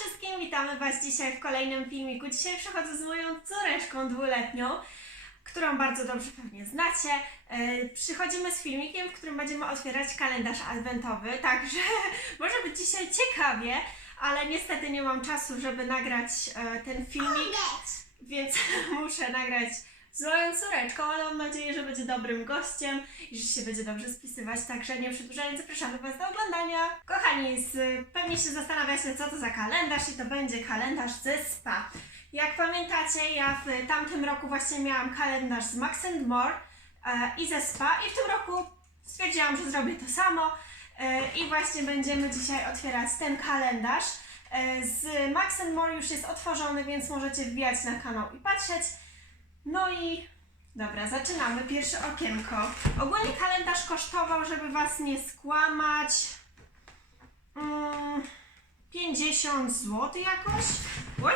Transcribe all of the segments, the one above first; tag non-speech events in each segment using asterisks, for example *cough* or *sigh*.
wszystkim, witamy Was dzisiaj w kolejnym filmiku. Dzisiaj przychodzę z moją córeczką dwuletnią, którą bardzo dobrze pewnie znacie. E, Przychodzimy z filmikiem, w którym będziemy otwierać kalendarz adwentowy, także *laughs* może być dzisiaj ciekawie, ale niestety nie mam czasu, żeby nagrać e, ten filmik, więc *laughs* muszę nagrać z moją córeczką, ale mam nadzieję, że będzie dobrym gościem i że się będzie dobrze spisywać, także nie przedłużając zapraszamy Was do oglądania. Kochani, z, pewnie się zastanawiacie, co to za kalendarz i to będzie kalendarz ze SPA. Jak pamiętacie, ja w tamtym roku właśnie miałam kalendarz z Max More e, i ze SPA i w tym roku stwierdziłam, że zrobię to samo e, i właśnie będziemy dzisiaj otwierać ten kalendarz. E, z Max More już jest otworzony, więc możecie wbijać na kanał i patrzeć. No i dobra, zaczynamy. Pierwsze okienko. Ogólnie kalendarz kosztował, żeby Was nie skłamać, mm, 50 zł jakoś. Oj.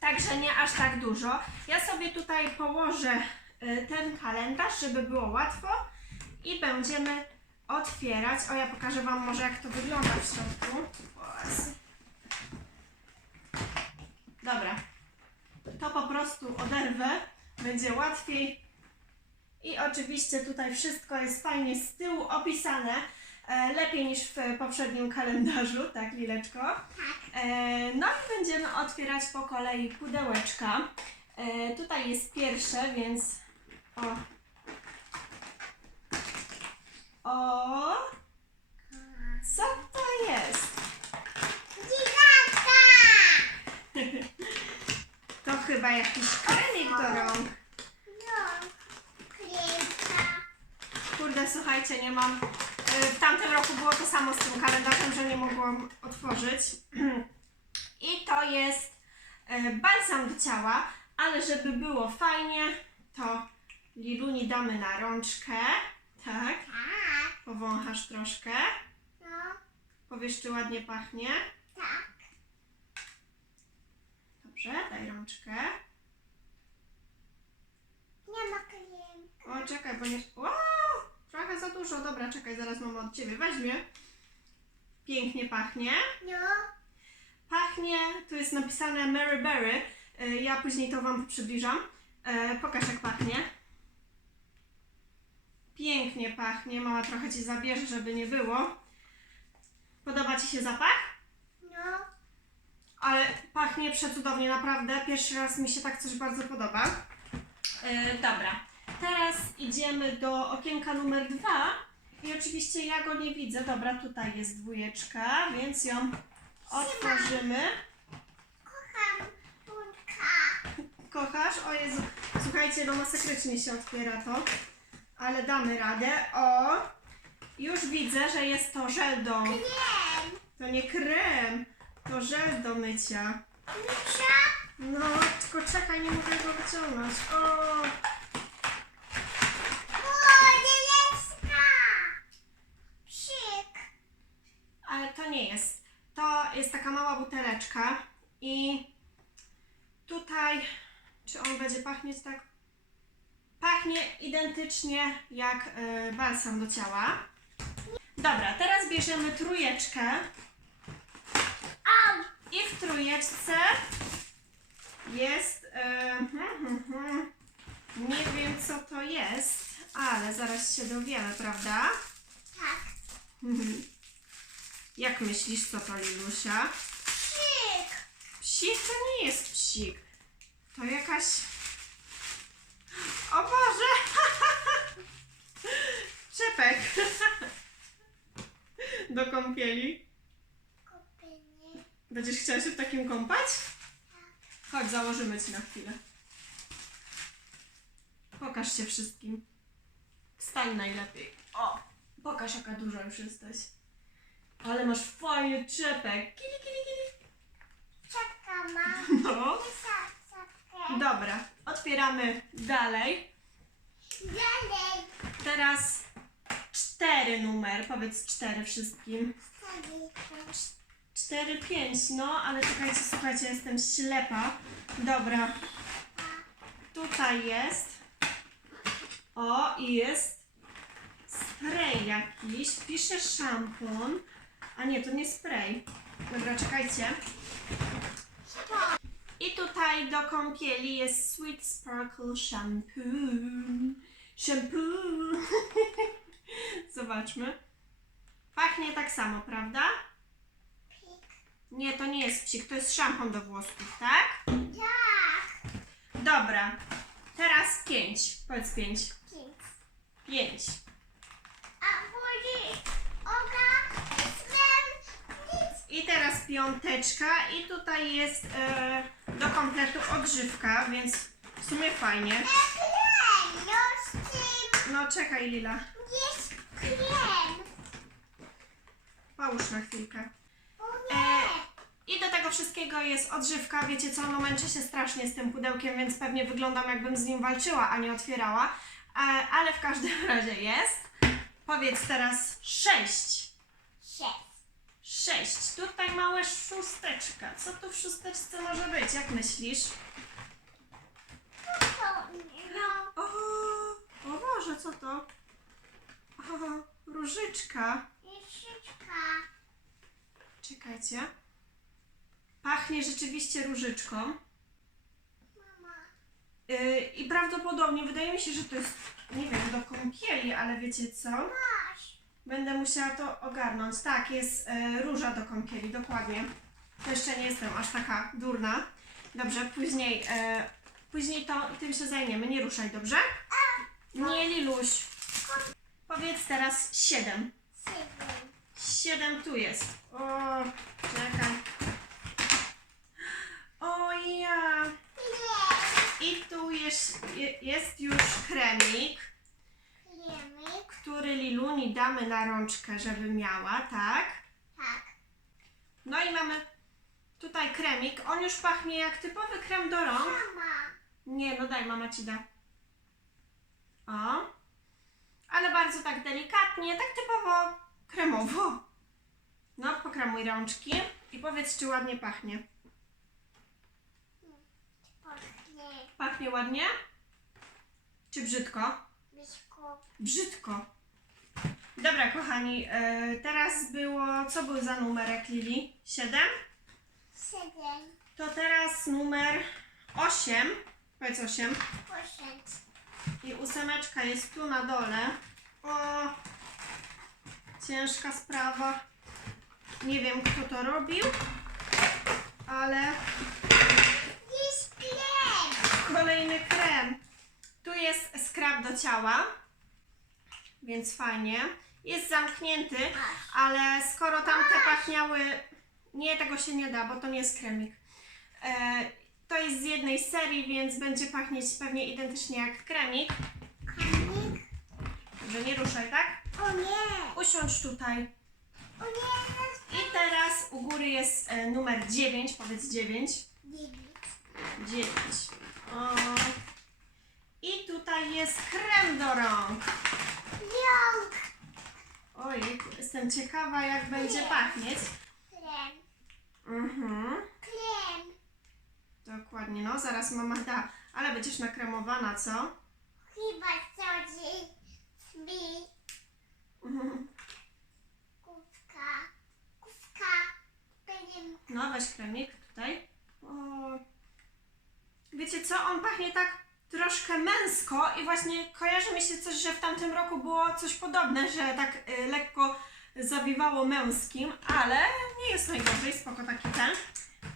Także nie aż tak dużo. Ja sobie tutaj położę y, ten kalendarz, żeby było łatwo i będziemy otwierać. O, ja pokażę Wam może jak to wygląda w środku. Dobra, to po prostu oderwę, będzie łatwiej. I oczywiście tutaj wszystko jest fajnie z tyłu opisane, e, lepiej niż w poprzednim kalendarzu, *laughs* tak Lileczko? E, no i będziemy otwierać po kolei pudełeczka. E, tutaj jest pierwsze, więc. O, co to jest? To chyba jakiś kremik do rąk. Kurde, słuchajcie, nie mam. y, W tamtym roku było to samo z tym kalendarzem, że nie mogłam otworzyć. *clears throat* I to jest y, balsam do ciała, ale żeby było fajnie, to Liluni damy na rączkę. Tak, powąchasz troszkę. Powiesz, czy ładnie pachnie. Dobrze, daj rączkę. O, czekaj, bo nie. Wow! Trochę za dużo. Dobra, czekaj, zaraz mama od ciebie weźmie. Pięknie pachnie. Pachnie, tu jest napisane Mary Berry. E, Ja później to Wam przybliżam. E, Pokaż jak pachnie. Pięknie pachnie. Mama trochę Ci zabierze, żeby nie było. Podoba Ci się zapach? Przecudownie, naprawdę. Pierwszy raz mi się tak coś bardzo podoba. E, dobra, teraz idziemy do okienka numer dwa. I oczywiście ja go nie widzę. Dobra, tutaj jest dwójeczka, więc ją otworzymy. Kochasz? O Jezu, słuchajcie, no masakrycznie się otwiera to, ale damy radę. O, już widzę, że jest to żel do... To nie krem, to żel do mycia. No, tylko czekaj, nie mogę go wyciągnąć. O, ale to nie jest. To jest taka mała buteleczka i tutaj, czy on będzie pachnieć tak? Pachnie identycznie jak e, balsam do ciała. Dobra, teraz bierzemy trójeczkę i w trójeczce jest. Hmm, nie wiem co to jest, ale zaraz się dowiemy, prawda? Mhm. Jak myślisz, co to Lilusia? Psik to nie jest psik. To jakaś. O Boże! *laughs* Czepek. *laughs* Do kąpieli. Będziesz chciała się w takim kąpać? Chodź, założymy ci na chwilę. Pokaż się wszystkim. Wstań najlepiej. O! Pokaż, jaka duża już jesteś. Ale masz fajny czepek. Kili, kili, kili. *laughs* No. Dobra, otwieramy dalej. Teraz cztery numer. Powiedz cztery wszystkim. Cztery, pięć, no, ale czekajcie, słuchajcie, jestem ślepa. Dobra. Tutaj jest. O, i jest spray jakiś. Pisze szampon. A nie, to nie spray. Dobra, czekajcie. I tutaj do kąpieli jest Sweet Sparkle Shampoo. Shampoo. *laughs* Zobaczmy. Pachnie tak samo, prawda? Nie, to nie jest psik, to jest szampon do włosków, tak? Tak. Dobra. Teraz pięć. Powiedz pięć. Pięć. Pięć. A woli oga nic. I teraz piąteczka i tutaj jest e, do kompletu odżywka, więc w sumie fajnie. Krem. No tym No czekaj Lila, jest krem. połóż na chwilkę. O E, nie. I do tego wszystkiego jest odżywka, wiecie co, no męczę się strasznie z tym pudełkiem, więc pewnie wyglądam jakbym z nim walczyła, a nie otwierała, e, ale w każdym *laughs* razie jest. Powiedz teraz sześć. Sześć. Sześć. Tutaj małe szósteczka. Co tu w szósteczce może być, jak myślisz? To no. O, o Boże, co to? O, różyczka. Czekajcie. Pachnie rzeczywiście różyczką. Mama. Yy, I prawdopodobnie wydaje mi się, że to jest, nie wiem, do kąpieli, ale wiecie co? Będę musiała to ogarnąć. Tak, jest e, róża do kąpieli, dokładnie. To jeszcze nie jestem aż taka durna. Dobrze, później, e, później to tym się zajmiemy. Nie ruszaj, dobrze? Nie, Liluś. Powiedz teraz siedem. Siedem. Siedem tu jest. O, czekaj. I tu jest, je- jest już kremik, który Liluni damy na rączkę, żeby miała, tak? Tak. No i mamy tutaj kremik. On już pachnie jak typowy krem do rąk. Mama. Nie, no daj, mama ci da. O. Ale bardzo tak delikatnie, tak typowo kremowo. No, pokremuj rączki i powiedz, czy ładnie pachnie. Pachnie. Ładnie? Czy brzydko? Myszku. Brzydko. Dobra, kochani, e, teraz było, co był za numerek Lili? 7? Siedem. To teraz numer 8. Powiedz 8. Osiem. I ósemeczka jest tu na dole. O, ciężka sprawa. Nie wiem, kto to robił, ale. Kolejny krem. Tu jest skrab do ciała, więc fajnie. Jest zamknięty, ale skoro tamte pachniały... Nie, tego się nie da, bo to nie jest kremik. E, to jest z jednej serii, więc będzie pachnieć pewnie identycznie jak kremik. Kremik. Że nie ruszaj, tak? O nie. Usiądź tutaj. O nie. I teraz u góry jest e, numer 9, powiedz 9. Dziewięć. 9. O. I tutaj jest krem do rąk. Rąk. Ojej, jestem ciekawa jak będzie pachnieć. Krem. Mhm. Krem. Dokładnie, no zaraz mama da. Ale będziesz nakremowana, co? Chyba coś *laughs* mi Mhm. Kufka. Będę No weź kremik tutaj. O. Wiecie co, on pachnie tak troszkę męsko i właśnie kojarzy mi się coś, że w tamtym roku było coś podobne, że tak y, lekko zawiwało męskim, ale nie jest najgorzej, spoko taki ten.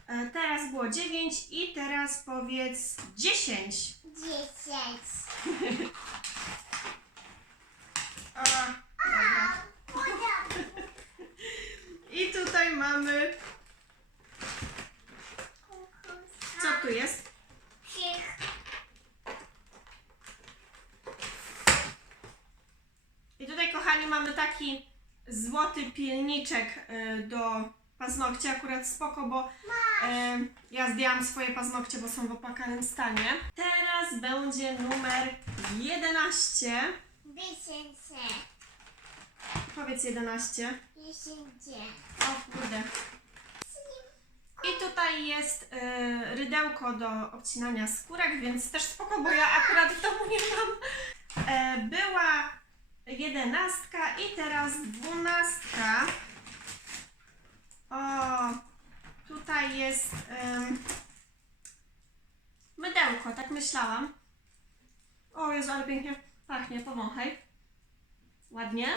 E, teraz było 9 i teraz powiedz 10. dziesięć. *laughs* O, dobra. Podam. I tutaj mamy, co tu jest? Psich. I mamy taki złoty pilniczek y, do paznokci, akurat spoko, bo y, ja zdjęłam swoje paznokcie, bo są w opłakanym stanie. Teraz będzie numer 11. Dziesięć. Powiedz 11. Dziesięć. O kurde. I tutaj jest y, rydełko do obcinania skórek, więc też spoko, bo ja akurat w domu nie mam. E, była jedenastka i teraz dwunastka. O, tutaj jest ym, mydełko, tak myślałam. O Jezu, ale pięknie pachnie, powąchaj. Ładnie?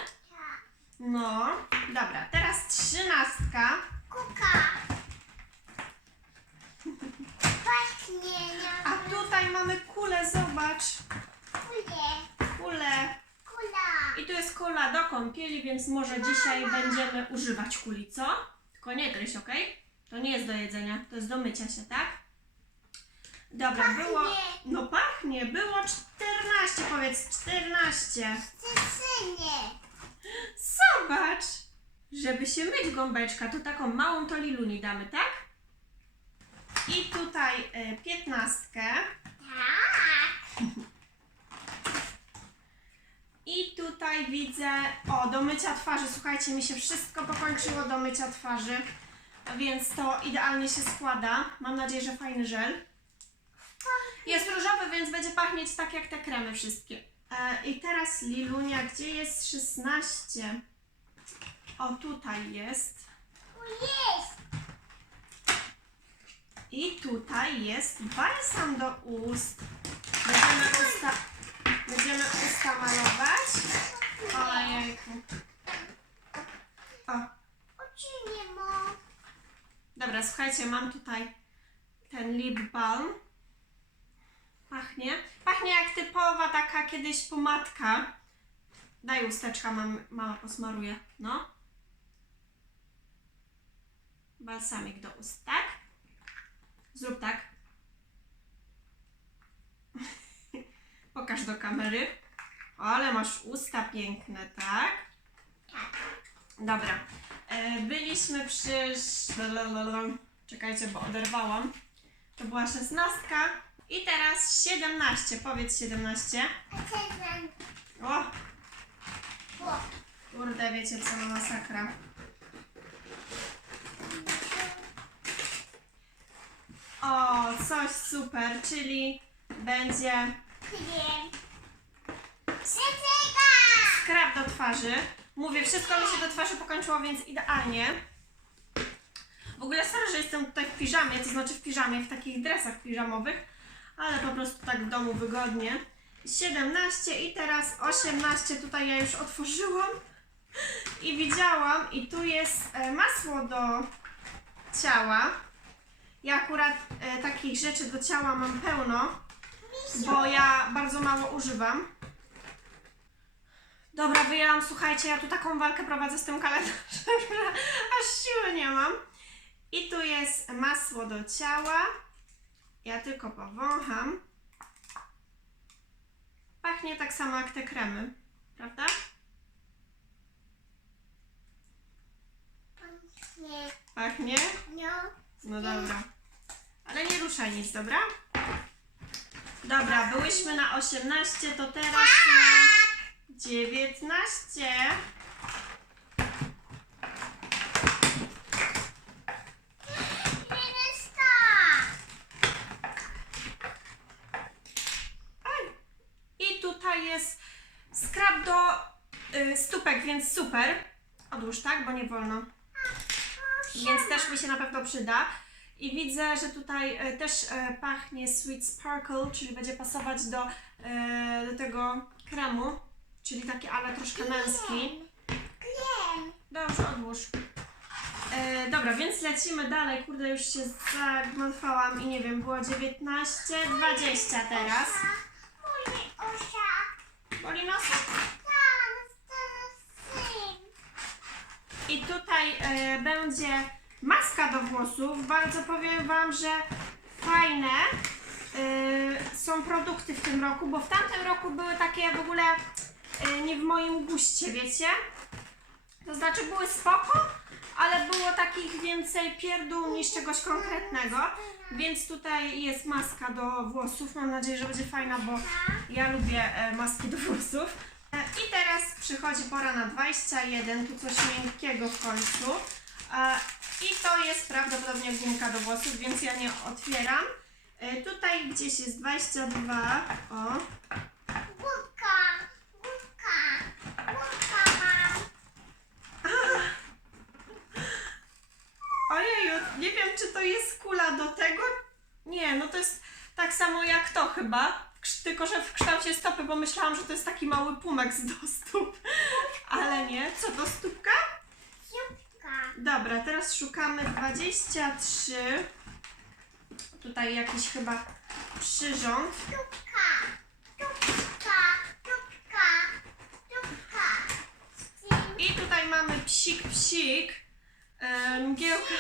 No, dobra, teraz trzynastka. Kuka. Pachnie A tutaj mamy kulę, zobacz. kule. Kulę. I tu jest kula do kąpieli, więc może dzisiaj będziemy używać kuli, co? Tylko nie gryź, ok? To nie jest do jedzenia, to jest do mycia się, tak? Dobra, Pachnie. było. No pachnie, było 14, powiedz 14. Cycynie. Zobacz! Żeby się myć gąbeczka, to taką małą to liluni damy, tak? I tutaj y, 15. Tak. I tutaj widzę, o, do mycia twarzy. Słuchajcie, mi się wszystko pokończyło do mycia twarzy, więc to idealnie się składa. Mam nadzieję, że fajny żel. Jest różowy, więc będzie pachnieć tak jak te kremy wszystkie. E, I teraz Lilunia, gdzie jest 16? O, tutaj jest. Jest. I tutaj jest balsam do ust. Będziemy usta, będziemy usta malować. Ojejku. O, Oczy nie ma. Dobra, słuchajcie, mam tutaj ten lip balm. Pachnie. Pachnie jak typowa taka kiedyś pomadka. Daj usteczka, mam, mama posmaruje. No. Balsamik do ust, tak? Zrób tak. Pokaż do kamery. Ale masz usta piękne, tak? Dobra. E, byliśmy przy. Czekajcie, bo oderwałam. To była szesnastka. I teraz 17. Powiedz 17. A cycyn. O, kurde, wiecie co, masakra. O, coś super, czyli będzie. Skrab do twarzy. Mówię, wszystko mi się do twarzy pokończyło, więc idealnie. W ogóle sorry, że jestem tutaj w piżamie, to znaczy w piżamie, w takich dresach piżamowych, ale po prostu tak w domu wygodnie. 17 i teraz 18 tutaj ja już otworzyłam *laughs* i widziałam i tu jest e, masło do ciała. Ja akurat e, takich rzeczy do ciała mam pełno, bo ja bardzo mało używam. Dobra, wyjęłam, słuchajcie, ja tu taką walkę prowadzę z tym kalendarzem, że *laughs* aż siły nie mam. I tu jest masło do ciała. Ja tylko powącham. Pachnie tak samo jak te kremy, prawda? Pachnie. Pachnie? No. No dobra. Ale nie ruszaj nic, dobra? Dobra, byłyśmy na 18, to teraz na 19. Aj. I tutaj jest skrab do y, stópek, więc super. Odłóż tak, bo nie wolno. Więc też mi się na pewno przyda. I widzę, że tutaj y, też y, pachnie Sweet Sparkle, czyli będzie pasować do, y, do tego kremu, czyli taki ale troszkę męski. Krem. Dobrze, odłóż. E, dobra, więc lecimy dalej. Kurde, już się zagmatwałam i nie wiem, było 19, 20 teraz. Moje osza. Boli nos? Tam, tam, syn. I tutaj e, będzie maska do włosów. Bardzo powiem Wam, że fajne e, są produkty w tym roku, bo w tamtym roku były takie w ogóle e, nie w moim guście, wiecie? To znaczy były spoko, ale było takich więcej pierdół niż czegoś konkretnego. Więc tutaj jest maska do włosów. Mam nadzieję, że będzie fajna, bo ja lubię e, maski do włosów. E, I teraz przychodzi pora na 21, tu coś miękkiego w końcu. I to jest prawdopodobnie gumka do włosów, więc ja nie otwieram. E, tutaj gdzieś jest 22. O, Główka. Główka. Główka mam. *laughs* jest kula do tego? Nie, no to jest tak samo jak to chyba. krz- Tylko, że w kształcie stopy, bo myślałam, że to jest taki mały pumeks do stóp. *laughs* Ale nie. Co to stópka? Dobra, teraz szukamy 23. Tutaj jakiś chyba przyrząd. Dzióbka. Dzióbka. Dzióbka. Dzióbka. I tutaj mamy psik, psik. E, mgiełka,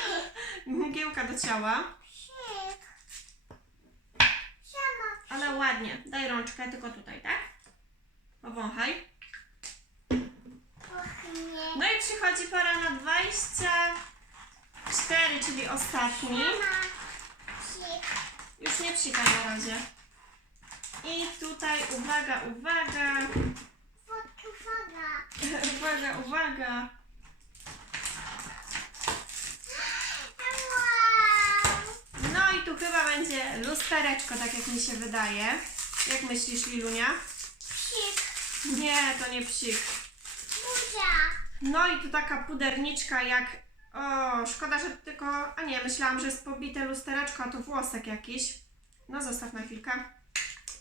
mgiełka do ciała. Ale ładnie. Daj rączkę, tylko tutaj, tak? Powąchaj. No i przychodzi pora na 24, czyli ostatni. Już nie psikaj na razie. I tutaj uwaga, uwaga. Uwaga, uwaga. Uwaga, uwaga. Wow. No i tu chyba będzie lustereczko, tak jak mi się wydaje. Jak myślisz, Lilunia? Psik. Nie, to nie psik. No i tu taka puderniczka jak... O, szkoda, że tylko... A nie, myślałam, że jest pobite lustereczko, a to włosek jakiś. No zostaw na chwilkę.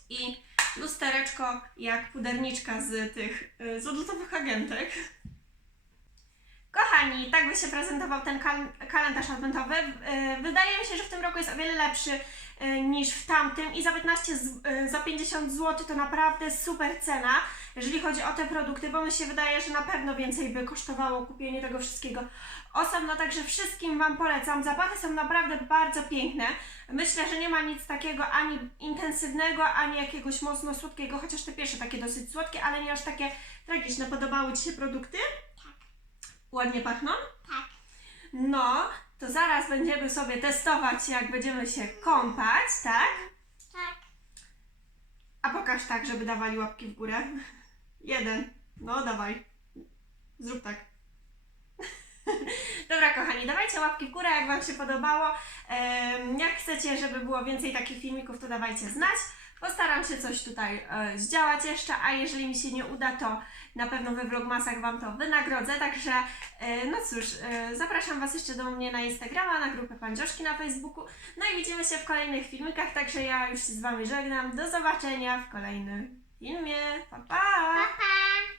I lustereczko jak puderniczka z tych... y, z odlotowych agentek. Kochani, tak by się prezentował ten kal- kalendarz adwentowy. Y, Wydaje mi się, że w tym roku jest o wiele lepszy y, niż w tamtym i za 15 z, y, za 50 zł to naprawdę super cena, jeżeli chodzi o te produkty, bo mi się wydaje, że na pewno więcej by kosztowało kupienie tego wszystkiego osobno, także wszystkim Wam polecam. Zapachy są naprawdę bardzo piękne. Myślę, że nie ma nic takiego ani intensywnego, ani jakiegoś mocno słodkiego, chociaż te pierwsze takie dosyć słodkie, ale nie aż takie tragiczne. Podobały Ci się produkty? Ładnie pachną? Tak. No, to zaraz będziemy sobie testować, jak będziemy się kąpać, tak? Tak. A pokaż tak, żeby dawali łapki w górę. Jeden. No, dawaj. Zrób tak. *laughs* Dobra, kochani, dawajcie łapki w górę, jak Wam się podobało. Jak chcecie, żeby było więcej takich filmików, to dawajcie znać. Postaram się coś tutaj e, zdziałać jeszcze, a jeżeli mi się nie uda, to na pewno we vlogmasach Wam to wynagrodzę. Także, e, no cóż, e, zapraszam Was jeszcze do mnie na Instagrama, na grupę Pandzioszki na Facebooku. No i widzimy się w kolejnych filmikach, także ja już się z Wami żegnam. Do zobaczenia w kolejnym filmie. Pa, pa! Pa, pa.